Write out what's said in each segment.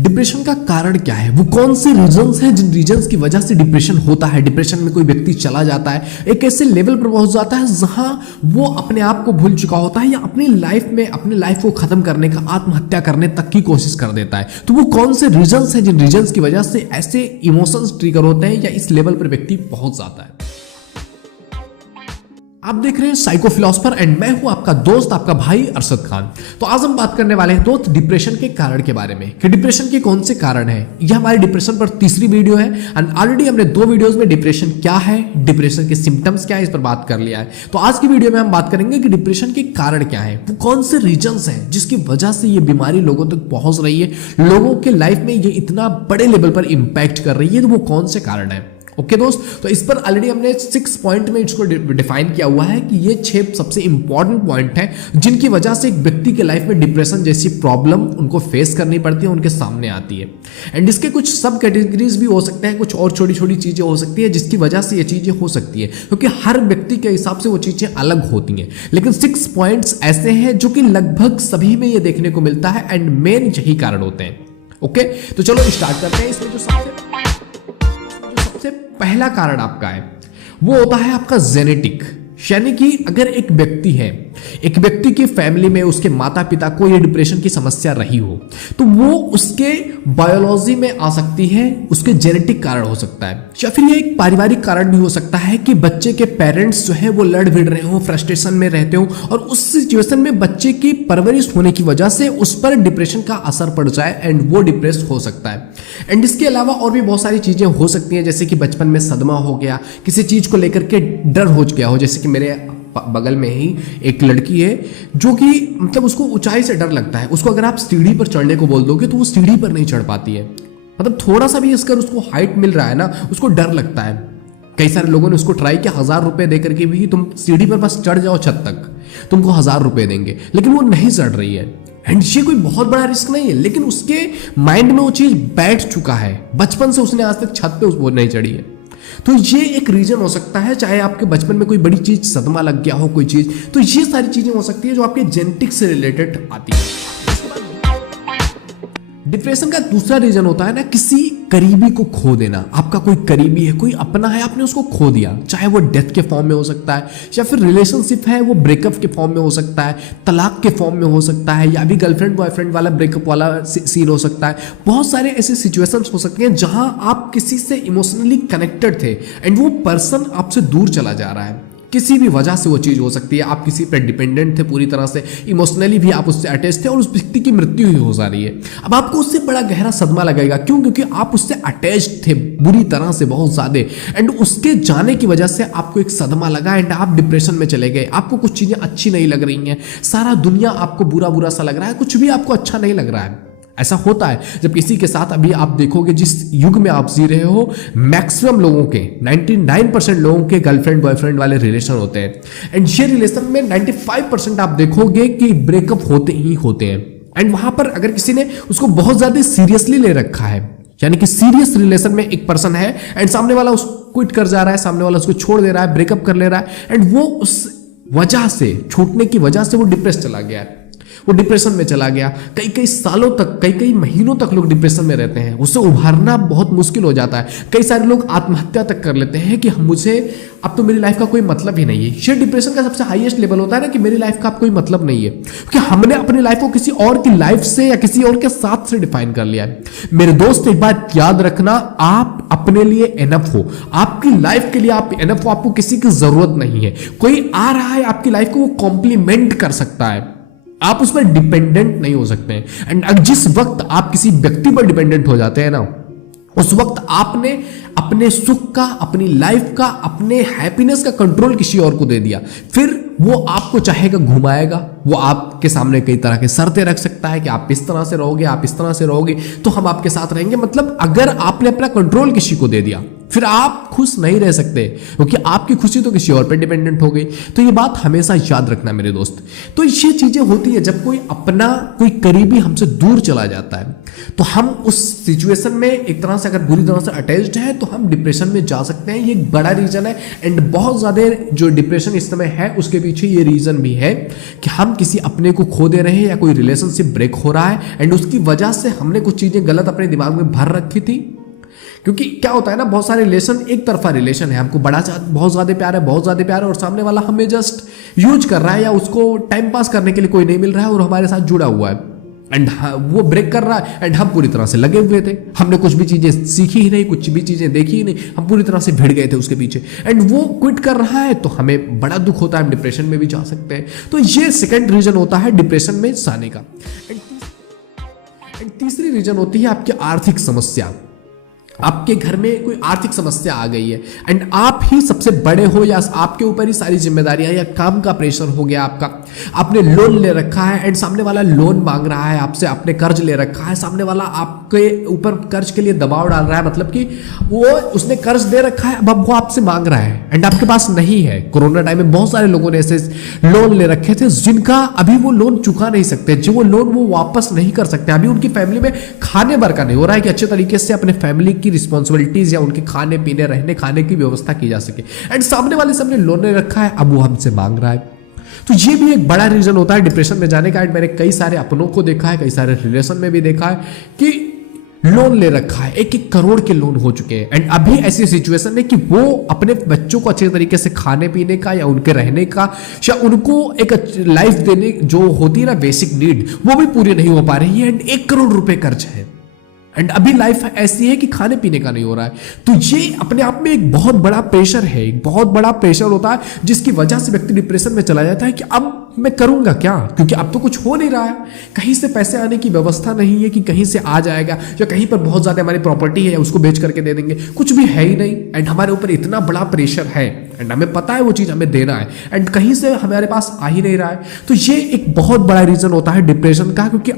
Depression का कारण क्या है, वो कौन से रीजंस हैं जिन रीजंस की वजह से डिप्रेशन होता है। डिप्रेशन में कोई व्यक्ति चला जाता है, एक ऐसे लेवल पर पहुंच जाता है जहां वो अपने आप को भूल चुका होता है या अपनी लाइफ को खत्म करने का, आत्महत्या करने तक की कोशिश कर देता है। तो वो कौन से रीजंस हैं जिन रीजंस की वजह से ऐसे इमोशंस ट्रिगर होते हैं या इस लेवल पर व्यक्ति पहुंच जाता है। आप देख रहे हैं साइको फिलोसफर एंड मैं हूं आपका दोस्त, आपका भाई अरशद खान। तो आज हम बात करने वाले हैं दोस्त डिप्रेशन के कारण के बारे में कि डिप्रेशन के कौन से कारण हैं। यह हमारी डिप्रेशन पर तीसरी वीडियो है एंड ऑलरेडी हमने 2 वीडियोस में डिप्रेशन क्या है, डिप्रेशन के सिम्टम्स क्या है, इस पर बात कर लिया है। तो आज की वीडियो में हम बात करेंगे कि डिप्रेशन के कारण क्या है, वो कौन से रीजंस हैं जिसकी वजह से ये बीमारी लोगों तक पहुंच रही है, लोगों के लाइफ में ये इतना बड़े लेवल पर इंपैक्ट कर रही है। तो वो कौन से कारण है। ओके दोस्त, तो इस पर ऑलरेडी हमने 6 पॉइंट में इसको डिफाइन किया हुआ है कि ये 6 सबसे इंपॉर्टेंट पॉइंट हैं जिनकी वजह से एक व्यक्ति के लाइफ में डिप्रेशन जैसी प्रॉब्लम उनको फेस करनी पड़ती है, उनके सामने आती है। एंड इसके कुछ सब कैटेगरीज भी हो सकते हैं, कुछ और छोटी छोटी चीजें हो सकती है जिसकी वजह से ये चीजें हो सकती है, क्योंकि हर व्यक्ति के हिसाब से वो चीजें अलग होती हैं। लेकिन 6 पॉइंट्स ऐसे हैं जो कि लगभग सभी में ये देखने को मिलता है एंड मेन यही कारण होते हैं। ओके, तो चलो स्टार्ट करते हैं। इसमें जो सबसे पहला कारण आपका है वो होता है आपका जेनेटिक, यानी कि अगर एक व्यक्ति है, एक व्यक्ति की फैमिली में उसके माता पिता को ये डिप्रेशन की समस्या रही हो तो वो उसके बायोलॉजी में आ सकती है, उसके जेनेटिक कारण हो सकता है, या फिर ये एक पारिवारिक कारण भी हो सकता है कि बच्चे के पेरेंट्स जो है वो लड़ भिड़ रहे हो, फ्रस्ट्रेशन में रहते हो और उस सिचुएशन में बच्चे की परवरिश होने की वजह से उस पर डिप्रेशन का असर पड़ जाए एंड वो डिप्रेस हो सकता है। एंड इसके अलावा और भी बहुत सारी चीजें हो सकती हैं, जैसे कि बचपन में सदमा हो गया, किसी चीज को लेकर के डर हो गया हो, जैसे कि मेरे बगल में ही एक लड़की है जो कि मतलब उसको ऊंचाई से डर लगता है, उसको अगर आप सीढ़ी पर चढ़ने को बोल दोगे तो वो सीढ़ी पर नहीं चढ़ पाती है। मतलब थोड़ा सा भी इसका उसको हाइट मिल रहा है ना, उसको डर लगता है। कई सारे लोगों ने उसको ट्राई किया, 1000 रुपए देकर के भी तुम सीढ़ी पर बस चढ़ जाओ छत तक, तुमको 1000 रुपए देंगे, लेकिन वो नहीं चढ़ रही है। एंड ये कोई बहुत बड़ा रिस्क नहीं है, लेकिन उसके माइंड में वो चीज बैठ चुका है, बचपन से उसने आज तक छत पे वो नहीं चढ़ी है। तो ये एक रीजन हो सकता है, चाहे आपके बचपन में कोई बड़ी चीज सदमा लग गया हो कोई चीज, तो ये सारी चीजें हो सकती है जो आपके जेनेटिक्स से रिलेटेड आती है। डिप्रेशन का दूसरा रीजन होता है ना, किसी करीबी को खो देना। आपका कोई करीबी है, कोई अपना है, आपने उसको खो दिया, चाहे वो डेथ के फॉर्म में हो सकता है या फिर रिलेशनशिप है वो ब्रेकअप के फॉर्म में हो सकता है, तलाक के फॉर्म में हो सकता है, या भी गर्लफ्रेंड बॉयफ्रेंड वाला ब्रेकअप वाला सीन हो सकता है। बहुत सारे ऐसे सिचुएशंस हो सकते हैं जहां आप किसी से इमोशनली कनेक्टेड थे एंड वो पर्सन आपसे दूर चला जा रहा है, किसी भी वजह से वो चीज हो सकती है। आप किसी पर डिपेंडेंट थे पूरी तरह से, इमोशनली भी आप उससे अटैच थे और उस व्यक्ति की मृत्यु ही हो जा रही है। अब आपको उससे बड़ा गहरा सदमा लगेगा, क्यों? क्योंकि आप उससे अटैच थे बुरी तरह से, बहुत ज्यादा, एंड उसके जाने की वजह से आपको एक सदमा लगा एंड आप डिप्रेशन में चले गए। आपको कुछ चीजें अच्छी नहीं लग रही हैं, सारा दुनिया आपको बुरा बुरा सा लग रहा है, कुछ भी आपको अच्छा नहीं लग रहा है। ऐसा होता है जब किसी के साथ, अभी आप देखोगे जिस युग में आप जी रहे हो, मैक्सिमम लोगों के 99% लोगों के गर्लफ्रेंड बॉयफ्रेंड वाले रिलेशन होते हैं एंड ये रिलेशन में 95% आप देखोगे कि ब्रेकअप होते ही होते हैं। एंड वहां पर अगर किसी ने उसको बहुत ज्यादा सीरियसली ले रखा है, यानी कि सीरियस रिलेशन में एक पर्सन है एंड सामने वाला उसको क्विट कर जा रहा है, सामने वाला उसको छोड़ दे रहा है, ब्रेकअप कर ले रहा है एंड वो उस वजह से, छूटने की वजह से वो डिप्रेस चला गया है, वो डिप्रेशन में चला गया। कई कई सालों तक, कई कई महीनों तक लोग डिप्रेशन में रहते हैं, उससे उभारना बहुत मुश्किल हो जाता है। कई सारे लोग आत्महत्या तक कर लेते हैं कि मुझे अब तो मेरी लाइफ का कोई मतलब ही नहीं है। ये डिप्रेशन का सबसे हाईएस्ट लेवल होता है ना कि मेरी लाइफ का अब कोई मतलब नहीं है, क्योंकि हमने अपनी लाइफ को किसी और की लाइफ से या किसी और के साथ से डिफाइन कर लिया है। मेरे दोस्त, एक बात याद रखना, आप अपने लिए एनफ हो, आपकी लाइफ के लिए आप एनफ हो, आपको किसी की जरूरत नहीं है। कोई आ रहा है आपकी लाइफ को, वो कॉम्प्लीमेंट कर सकता है, आप उस पर डिपेंडेंट नहीं हो सकते हैं। एंड जिस वक्त आप किसी व्यक्ति पर डिपेंडेंट हो जाते हैं ना, उस वक्त आपने अपने सुख का, अपनी लाइफ का, अपने हैप्पीनेस का कंट्रोल किसी और को दे दिया। फिर वो आपको चाहेगा घुमाएगा, वो आपके सामने कई तरह के शर्तें रख सकता है कि आप इस तरह से रहोगे, आप इस तरह से रहोगे तो हम आपके साथ रहेंगे। मतलब अगर आपने अपना कंट्रोल किसी को दे दिया फिर आप खुश नहीं रह सकते, क्योंकि आपकी खुशी तो किसी और पे डिपेंडेंट हो गई। तो ये बात हमेशा याद रखना मेरे दोस्त। तो ये चीजें होती है जब कोई अपना कोई करीबी हमसे दूर चला जाता है, तो हम उस सिचुएशन में एक तरह से अगर बुरी तरह से अटैच्ड है तो हम डिप्रेशन में जा सकते हैं। ये एक बड़ा रीजन है, एंड बहुत ज्यादा जो डिप्रेशन इस समय है उसके पीछे ये रीजन भी है कि हम किसी अपने को खो दे रहे हैं, या कोई रिलेशनशिप ब्रेक हो रहा है, एंड उसकी वजह से हमने कुछ चीजें गलत अपने दिमाग में भर रखी थी। क्योंकि क्या होता है ना, बहुत सारे रिलेशन एक तरफा रिलेशन है, हमको बहुत ज्यादा प्यार है, बहुत ज्यादा प्यार है, और सामने वाला हमें जस्ट यूज कर रहा है, या उसको टाइम पास करने के लिए कोई नहीं मिल रहा है और हमारे साथ जुड़ा हुआ है, एंड वो ब्रेक कर रहा है, एंड हम पूरी तरह से लगे हुए थे। हमने कुछ भी चीजें सीखी ही नहीं, कुछ भी चीजें देखी ही नहीं, हम पूरी तरह से भिड़ गए थे उसके पीछे, एंड वो क्विट कर रहा है तो हमें बड़ा दुख होता है, हम डिप्रेशन में भी जा सकते हैं। तो ये सेकंड रीजन होता है डिप्रेशन में जाने का। एंड तीसरी रीजन होती है आपकी आर्थिक समस्या। आपके घर में कोई आर्थिक समस्या आ गई है, एंड आप ही सबसे बड़े हो, या आपके ऊपर ही सारी जिम्मेदारियां, या काम का प्रेशर हो गया आपका, आपने लोन ले रखा है, एंड सामने वाला लोन मांग रहा है आपसे, आपने कर्ज ले रखा है, सामने वाला आपके ऊपर कर्ज के लिए दबाव डाल रहा है, मतलब कि वो उसने कर्ज दे रखा है, अब वो आपसे मांग रहा है, एंड आपके पास नहीं है। कोरोना टाइम में बहुत सारे लोगों ने ऐसे लोन ले रखे थे जिनका अभी वो लोन चुका नहीं सकते, जो वो लोन वो वापस नहीं कर सकते। अभी उनकी फैमिली में खाने भर का नहीं हो रहा है कि अच्छे तरीके से अपने फैमिली की रिस्पॉन्सिबिलिटीज या उनके खाने पीने रहने खाने की व्यवस्था की जा सके, एंड सामने वाले से हमने लोन ले रखा है, अब वो हमसे मांग रहा है। तो ये भी एक बड़ा रीजन होता है डिप्रेशन में जाने का। एंड मैंने कई सारे अपनों को देखा है, कई सारे रिलेशन में भी देखा है कि लोन ले रखा है, 1-1 करोड़ के लोन हो चुके हैं, एंड अभी ऐसी सिचुएशन है कि वो अपने बच्चों को अच्छे तरीके से खाने पीने का, या उनके रहने का, या उनको एक लाइफ देने जो होती है ना बेसिक नीड, वो भी पूरी नहीं हो पा रही है, एंड 1 करोड़ रुपए कर्ज है, एंड अभी लाइफ ऐसी है कि खाने पीने का नहीं हो रहा है। तो ये अपने आप में एक बहुत बड़ा प्रेशर है, एक बहुत बड़ा प्रेशर होता है, जिसकी वजह से व्यक्ति डिप्रेशन में चला जाता है कि अब मैं करूंगा क्या, क्योंकि अब तो कुछ हो नहीं रहा है, कहीं से पैसे आने की व्यवस्था नहीं है कि कहीं से आ जाएगा, या कहीं पर बहुत ज्यादा हमारी प्रॉपर्टी है, या उसको बेच करके दे देंगे, कुछ भी है ही नहीं, एंड हमारे ऊपर इतना बड़ा प्रेशर है, एंड हमें पता है वो चीज हमें देना है, एंड कहीं से हमारे पास आ ही नहीं रहा है। तो ये एक बहुत बड़ा रीजन होता है डिप्रेशन का, क्योंकि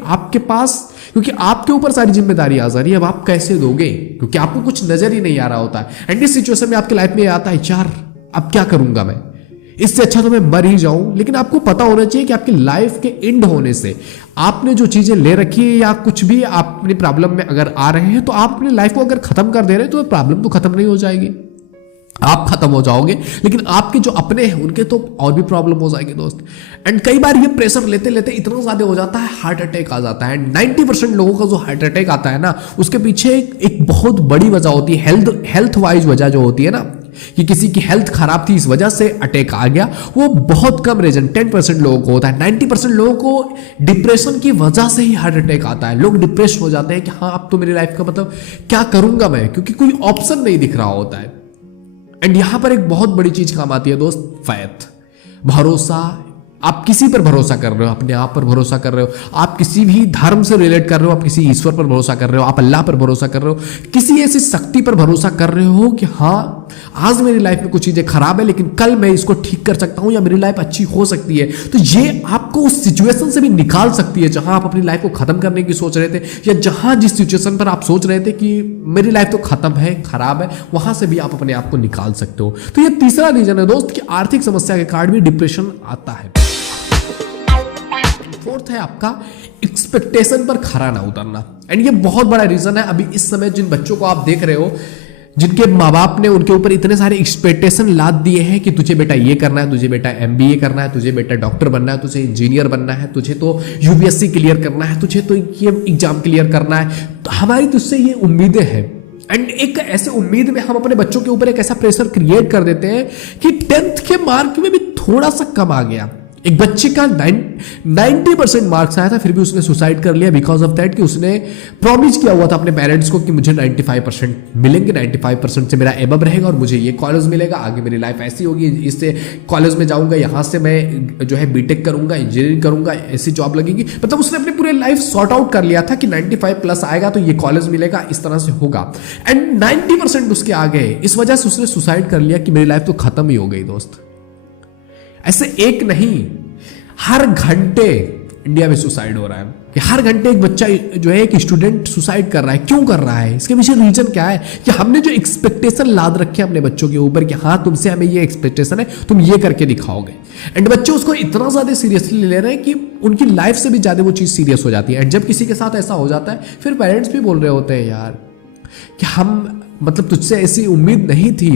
आपके ऊपर सारी जिम्मेदारी आ जा रही है, अब आप कैसे दोगे, क्योंकि आपको कुछ नजर ही नहीं आ रहा होता है। एंड इस सिचुएशन में आपकी लाइफ में आता है, यार अब क्या करूंगा मैं, इससे अच्छा तो मैं मर ही जाऊं। लेकिन आपको पता होना चाहिए कि आपकी लाइफ के एंड होने से आपने जो चीजें ले रखी है, या कुछ भी आप अपनी प्रॉब्लम में अगर आ रहे हैं, तो आप अपनी लाइफ को अगर खत्म कर दे रहे हैं तो प्रॉब्लम तो खत्म नहीं हो जाएगी, आप खत्म हो जाओगे, लेकिन आपके जो अपने हैं उनके तो और भी प्रॉब्लम हो जाएगी दोस्त। एंड कई बार ये प्रेशर लेते लेते इतना ज्यादा हो जाता है, हार्ट अटैक आ जाता है। 90% लोगों का जो हार्ट अटैक आता है ना, उसके पीछे एक बहुत बड़ी वजह होती है, हेल्थ वाइज वजह जो होती है ना, कि किसी की हेल्थ खराब थी इस वजह से अटैक आ गया, वो बहुत कम रीजन 10% लोगों को होता है। 90% लोगों को डिप्रेशन की वजह से ही हार्ट अटैक आता है। लोग डिप्रेस हो जाते हैं कि हाँ अब तो मेरी लाइफ का मतलब क्या करूंगा मैं, क्योंकि कोई ऑप्शन नहीं दिख रहा होता है। एंड यहां पर एक बहुत बड़ी चीज काम आती है दोस्त, फैथ, भरोसा। आप किसी पर भरोसा कर रहे हो, अपने आप पर भरोसा कर रहे हो, आप किसी भी धर्म से रिलेट कर रहे हो, आप किसी ईश्वर पर भरोसा कर रहे हो, आप अल्लाह पर भरोसा कर रहे हो, किसी ऐसी शक्ति पर भरोसा कर रहे हो कि हाँ आज मेरी लाइफ में कुछ चीजें खराब है, लेकिन कल मैं इसको ठीक कर सकता हूं, या मेरी लाइफ अच्छी हो सकती है। तो ये आपको उस सिचुएशन से भी निकाल सकती है जहां आप अपनी लाइफ को खत्म करने की सोच रहे थे, या जहां जिस सिचुएशन पर आप सोच रहे थे कि मेरी लाइफ तो खत्म है, खराब है, वहां से भी आप अपने आप को निकाल सकते हो। तो ये तीसरा रीजन है दोस्त कि आर्थिक समस्या के कारण भी डिप्रेशन आता है। फोर्थ है आपका एक्सपेक्टेशन पर खरा ना उतरना। एंड ये बहुत बड़ा रीजन है। अभी इस समय जिन बच्चों को आप देख रहे हो, जिनके माँ बाप ने उनके ऊपर इतने सारे एक्सपेक्टेशन लाद दिए हैं कि तुझे बेटा ये करना है, तुझे बेटा MBA करना है, तुझे बेटा डॉक्टर बनना है, तुझे इंजीनियर बनना है, तुझे तो UPSC क्लियर करना है, तुझे तो ये एग्जाम क्लियर करना है। तो हमारी तुझसे ये उम्मीदें हैं। एंड एक ऐसे उम्मीद में हम अपने बच्चों के ऊपर एक ऐसा प्रेशर क्रिएट कर देते हैं कि 10th के मार्क में भी थोड़ा सा कम आ गया। एक बच्चे का 90% मार्क्स आया था, फिर भी उसने सुसाइड कर लिया बिकॉज ऑफ दैट कि उसने प्रॉमिस किया हुआ था अपने पेरेंट्स को कि मुझे 95% मिलेंगे, 95% से मेरा एबव रहेगा और मुझे ये कॉलेज मिलेगा, आगे मेरी लाइफ ऐसी होगी, इससे कॉलेज में जाऊंगा, यहाँ से मैं जो है बीटेक करूंगा, इंजीनियरिंग करूंगा, ऐसी जॉब लगेगी। मतलब उसने अपनी पूरी लाइफ सॉर्ट आउट कर लिया था कि 95+ आएगा तो ये कॉलेज मिलेगा, इस तरह से होगा। एंड 90% उसके आ गए, इस वजह से उसने सुसाइड कर लिया कि मेरी लाइफ तो खत्म ही हो गई दोस्त। ऐसे एक नहीं, हर घंटे इंडिया में सुसाइड हो रहा है कि हर घंटे एक बच्चा जो है एक स्टूडेंट सुसाइड कर रहा है। क्यों कर रहा है? इसके पीछे रीजन क्या है? कि हमने जो एक्सपेक्टेशन लाद रखे हैं अपने बच्चों के ऊपर कि हाँ तुमसे हमें ये एक्सपेक्टेशन है, तुम ये करके दिखाओगे, एंड बच्चे उसको इतना ज्यादा सीरियसली ले रहे हैं कि उनकी लाइफ से भी ज्यादा वो चीज सीरियस हो जाती है। एंड जब किसी के साथ ऐसा हो जाता है फिर पेरेंट्स भी बोल रहे होते हैं यार कि हम मतलब तुझसे ऐसी उम्मीद नहीं थी।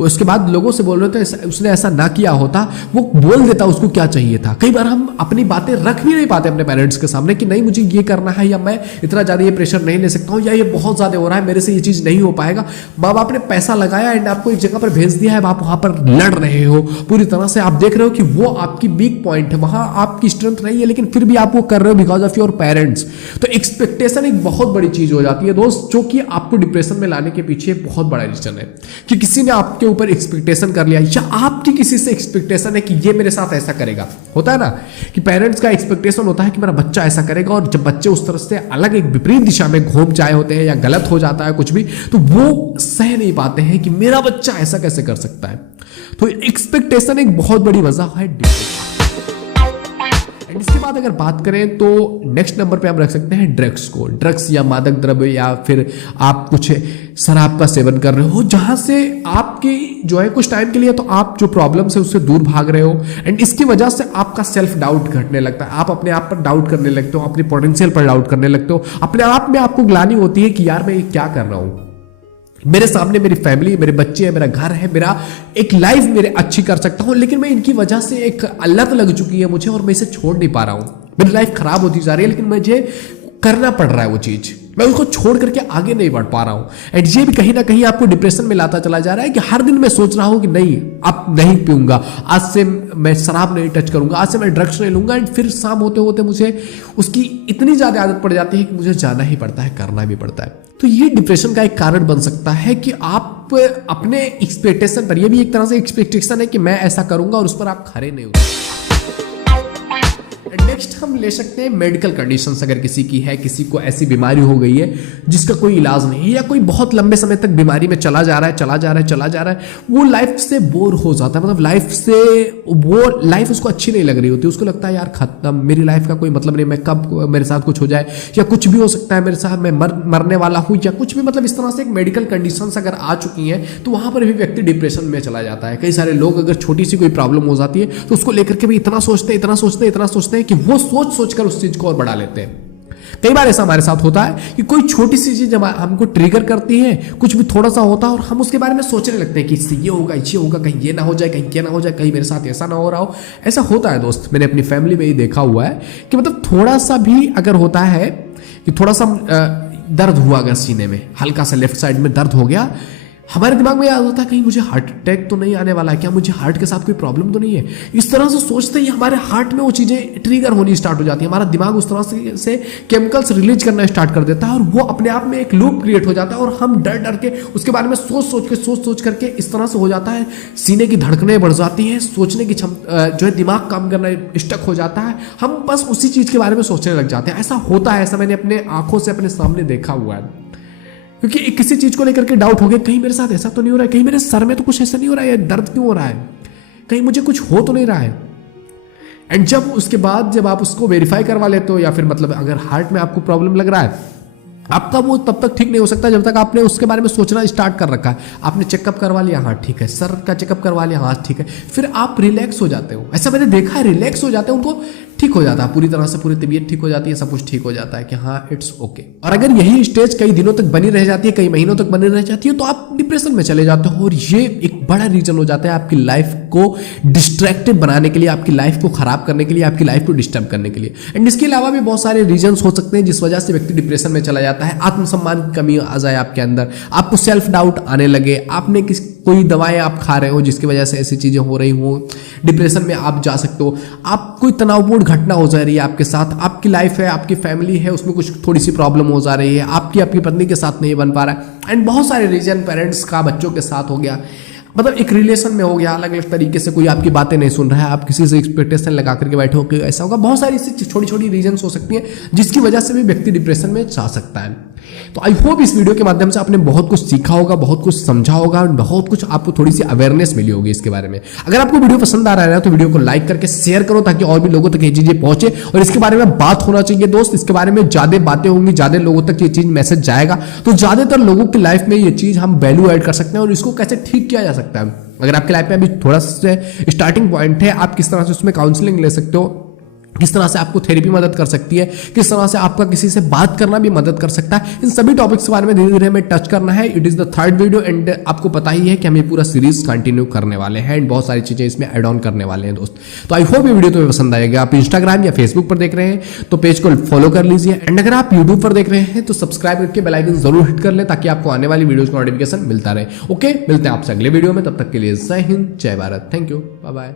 उसके बाद लोगों से बोल रहे थे उसने ऐसा ना किया होता, वो बोल देता उसको क्या चाहिए था। कई बार हम अपनी बातें रख भी नहीं पाते अपने पेरेंट्स के सामने कि नहीं मुझे ये करना है, या मैं इतना ज़्यादा ये प्रेशर नहीं ले सकता हूँ, या ये बहुत ज़्यादा हो रहा है, मेरे से ये चीज़ नहीं हो पाएगा। माँ बाप ने पैसा लगाया एंड आपको एक जगह पर भेज दिया है, आप वहाँ पर लड़ रहे हो पूरी तरह से, आप देख रहे हो कि वो आपकी वीक पॉइंट है, वहाँ आपकी स्ट्रेंथ नहीं है, लेकिन फिर भी आप वो कर रहे हो बिकॉज ऑफ योर पेरेंट्स। तो एक्सपेक्टेशन एक बहुत बड़ी चीज़ हो जाती है दोस्त, जो कि आपको डिप्रेशन में लाने के पीछे बहुत बड़ा रीजन है कि किसी ने आपके ऊपर एक्सपेक्टेशन कर लिया, या आपकी किसी से एक्सपेक्टेशन है कि ये मेरे साथ ऐसा करेगा। होता है ना कि पेरेंट्स का एक्सपेक्टेशन होता है कि मेरा बच्चा ऐसा करेगा, और जब बच्चे उस तरह से अलग एक विपरीत दिशा में घूम जाए होते हैं या गलत हो जाता है कुछ भी, तो वो सह नहीं पाते हैं कि मेरा बच्चा ऐसा कैसे कर सकता है। तो एक्सपेक्टेशन एक बहुत बड़ी वजह है डिप्रेशन। इसके बाद अगर बात करें तो नेक्स्ट नंबर पे हम रख सकते हैं ड्रग्स को। ड्रग्स या मादक द्रव्य, या फिर आप कुछ शराब का सेवन कर रहे हो, जहां से आपकी जो है कुछ टाइम के लिए तो आप जो प्रॉब्लम से उससे दूर भाग रहे हो, एंड इसकी वजह से आपका सेल्फ डाउट घटने लगता है। आप अपने आप पर डाउट करने लगते हो, अपनी पोटेंशियल पर डाउट करने लगते हो, अपने आप में आपको ग्लानि होती है कि यार मैं ये क्या कर रहा हूं, मेरे सामने मेरी फैमिली, मेरे बच्चे हैं, मेरा घर है, मेरा एक लाइफ मेरे अच्छी कर सकता हूं, लेकिन मैं इनकी वजह से एक लत लग चुकी है मुझे और मैं इसे छोड़ नहीं पा रहा हूं। मेरी लाइफ खराब होती जा रही है, लेकिन मुझे करना पड़ रहा है वो चीज, मैं उसको छोड़ करके आगे नहीं बढ़ पा रहा हूं। एंड ये भी कहीं ना कहीं आपको डिप्रेशन में लाता चला जा रहा है कि हर दिन मैं सोच रहा हूं कि नहीं अब नहीं पीऊंगा, आज से मैं शराब नहीं टच करूंगा, आज से मैं ड्रग्स नहीं लूंगा, एंड फिर शाम होते होते मुझे उसकी इतनी ज्यादा आदत पड़ जाती है कि मुझे जाना ही पड़ता है, करना भी पड़ता है। तो ये डिप्रेशन का एक कारण बन सकता है कि आप अपने एक्सपेक्टेशन पर, ये भी एक तरह से एक्सपेक्टेशन है कि मैं ऐसा करूंगा और उस पर आप खड़े नहीं उतरे। नेक्स्ट हम ले सकते हैं मेडिकल कंडीशंस। अगर किसी की है, किसी को ऐसी बीमारी हो गई है जिसका कोई इलाज नहीं है, या कोई बहुत लंबे समय तक बीमारी में चला जा रहा है, वो लाइफ से बोर हो जाता है, मतलब लाइफ से वो लाइफ उसको अच्छी नहीं लग रही होती, उसको लगता है यार खत्म, मेरी लाइफ का कोई मतलब नहीं, मैं कब मेरे साथ कुछ हो जाए, या कुछ भी हो सकता है मेरे साथ, मैं मरने वाला हूं, या कुछ भी, मतलब इस तरह से एक मेडिकल कंडीशंस अगर आ चुकी हैं तो वहां पर भी व्यक्ति डिप्रेशन में चला जाता है। कई सारे लोग अगर छोटी सी कोई प्रॉब्लम हो जाती है तो उसको लेकर के भी इतना सोचते हैं कि वो सोच कर उस चीज को और बढ़ा लेते हैं। कई बार ऐसा हमारे साथ होता है कि कोई छोटी सी चीज हमको ट्रिगर करती है, कुछ भी थोड़ा सा होता है और हम उसके बारे में सोचने लगते हैं कि इससे ये होगा, कहीं ये ना हो जाए, कहीं क्या ना हो जाए, कहीं मेरे साथ ऐसा ना हो रहा हो। ऐसा होता है दोस्त, मैंने अपनी फैमिली में ही देखा हुआ है कि मतलब थोड़ा सा भी अगर होता है कि थोड़ा सा दर्द हुआ अगर सीने में, हल्का सा लेफ्ट साइड में दर्द हो गया, हमारे दिमाग में याद होता है कहीं मुझे हार्ट अटैक तो नहीं आने वाला है, क्या मुझे हार्ट के साथ कोई प्रॉब्लम तो नहीं है। इस तरह से सोचते ही हमारे हार्ट में वो चीजें ट्रिगर होनी स्टार्ट हो जाती है, हमारा दिमाग उस तरह से केमिकल्स रिलीज करना स्टार्ट कर देता है, और वो अपने आप में एक लूप क्रिएट हो जाता है, और हम डर डर के उसके बारे में सोच करके इस तरह से हो जाता है, सीने की धड़कनें बढ़ जाती हैं, सोचने की जो है दिमाग काम करना स्टक हो जाता है, हम बस उसी चीज के बारे में सोचने लग जाते हैं। ऐसा होता है, ऐसा मैंने अपने आंखों से अपने सामने देखा हुआ है, क्योंकि किसी चीज को लेकर के डाउट हो गया, कहीं मेरे साथ ऐसा तो नहीं हो रहा है, कहीं मेरे सर में तो कुछ ऐसा नहीं हो रहा है, दर्द क्यों हो रहा है, कहीं मुझे कुछ हो तो नहीं रहा है। एंड जब उसके बाद जब आप उसको वेरीफाई करवा लेते हो, या फिर मतलब अगर हार्ट में आपको प्रॉब्लम लग रहा है, आपका वो तब तक ठीक नहीं हो सकता जब तक आपने उसके बारे में सोचना स्टार्ट कर रखा है। आपने चेकअप करवा लिया, हाँ ठीक है, सर का चेकअप करवा लिया, हाँ ठीक है, फिर आप रिलैक्स हो जाते हो। ऐसा मैंने देखा है, रिलैक्स हो जाते हैं, उनको ठीक हो जाता है पूरी तरह से, पूरी तबीयत ठीक हो जाती है, सब कुछ ठीक हो जाता है कि हाँ इट्स ओके। और अगर यही स्टेज कई दिनों तक बनी रह जाती है, कई महीनों तक बनी रह जाती है, तो आप डिप्रेशन में चले जाते हो, और ये एक बड़ा रीजन हो जाता है आपकी लाइफ को डिस्ट्रैक्टेड बनाने के लिए, आपकी लाइफ को खराब करने के लिए, आपकी लाइफ को डिस्टर्ब करने के लिए। एंड इसके अलावा भी बहुत सारे रीजन हो सकते हैं जिस वजह से व्यक्ति डिप्रेशन में चला जाता है। आत्मसम्मान की कमी आ जाए आपके अंदर, आपको सेल्फ डाउट आने लगे, आपने कोई दवाएं आप खा रहे हो जिसकी वजह से ऐसी चीजें हो रही हो, डिप्रेशन में आप जा सकते हो। आप कोई तनावपूर्ण घटना हो जा रही है आपके साथ, आपकी लाइफ है, आपकी फैमिली है, उसमें कुछ थोड़ी सी प्रॉब्लम हो जा रही है, आपकी पत्नी के साथ नहीं बन पा रहा है, एंड बहुत सारे रीजन, पेरेंट्स का बच्चों के साथ हो गया, मतलब एक रिलेशन में हो गया, अलग अलग तरीके से कोई आपकी बातें नहीं सुन रहा है, आप किसी से एक्सपेक्टेशन लगा करके बैठे हो कि ऐसा होगा, बहुत सारी ऐसी छोटी छोटी रीजंस हो सकती हैं जिसकी वजह से भी व्यक्ति डिप्रेशन में जा सकता है। तो आई होप इस वीडियो के माध्यम से आपने बहुत कुछ सीखा होगा, बहुत कुछ समझा होगा और बहुत कुछ आपको थोड़ी सी अवेयरनेस मिली होगी इसके बारे में। अगर आपको वीडियो पसंद आ रहा है तो वीडियो को लाइक करके शेयर करो ताकि और भी लोगों तक ये चीजें पहुंचे, और इसके बारे में बात होना चाहिए दोस्त। इसके बारे में ज्यादा बातें होंगी, ज्यादा लोगों तक ये चीज मैसेज जाएगा तो ज्यादातर लोगों की लाइफ में ये चीज हम वैल्यू ऐड कर सकते हैं और इसको कैसे ठीक किया जा सकता है। अगर आपकी लाइफ में अभी थोड़ा सा स्टार्टिंग पॉइंट है, आप किस तरह से उसमें काउंसलिंग ले सकते हो, किस तरह से आपको थेरेपी मदद कर सकती है, किस तरह से आपका किसी से बात करना भी मदद कर सकता है, इन सभी टॉपिक्स के बारे में धीरे धीरे हमें टच करना है। It is the third video and आपको पता ही है कि हम ये पूरा सीरीज कंटिन्यू करने वाले हैं एंड बहुत सारी चीजें इसमें ऐड ऑन करने वाले हैं दोस्त। तो आई होप ये वीडियो तुम्हें पसंद आएगा। आप इंस्टाग्राम या फेसबुक पर देख रहे हैं तो पेज को फॉलो कर लीजिए, एंड अगर आप यूट्यूब पर देख रहे हैं तो सब्सक्राइब करके बेल आइकन जरूर हिट कर ले ताकि आपको आने वाली वीडियोज का नोटिफिकेशन मिलता रहे। ओके, मिलते हैं आपसे अगले वीडियो में, तब तक के लिए जय हिंद, जय Bharat, thank you, bye bye.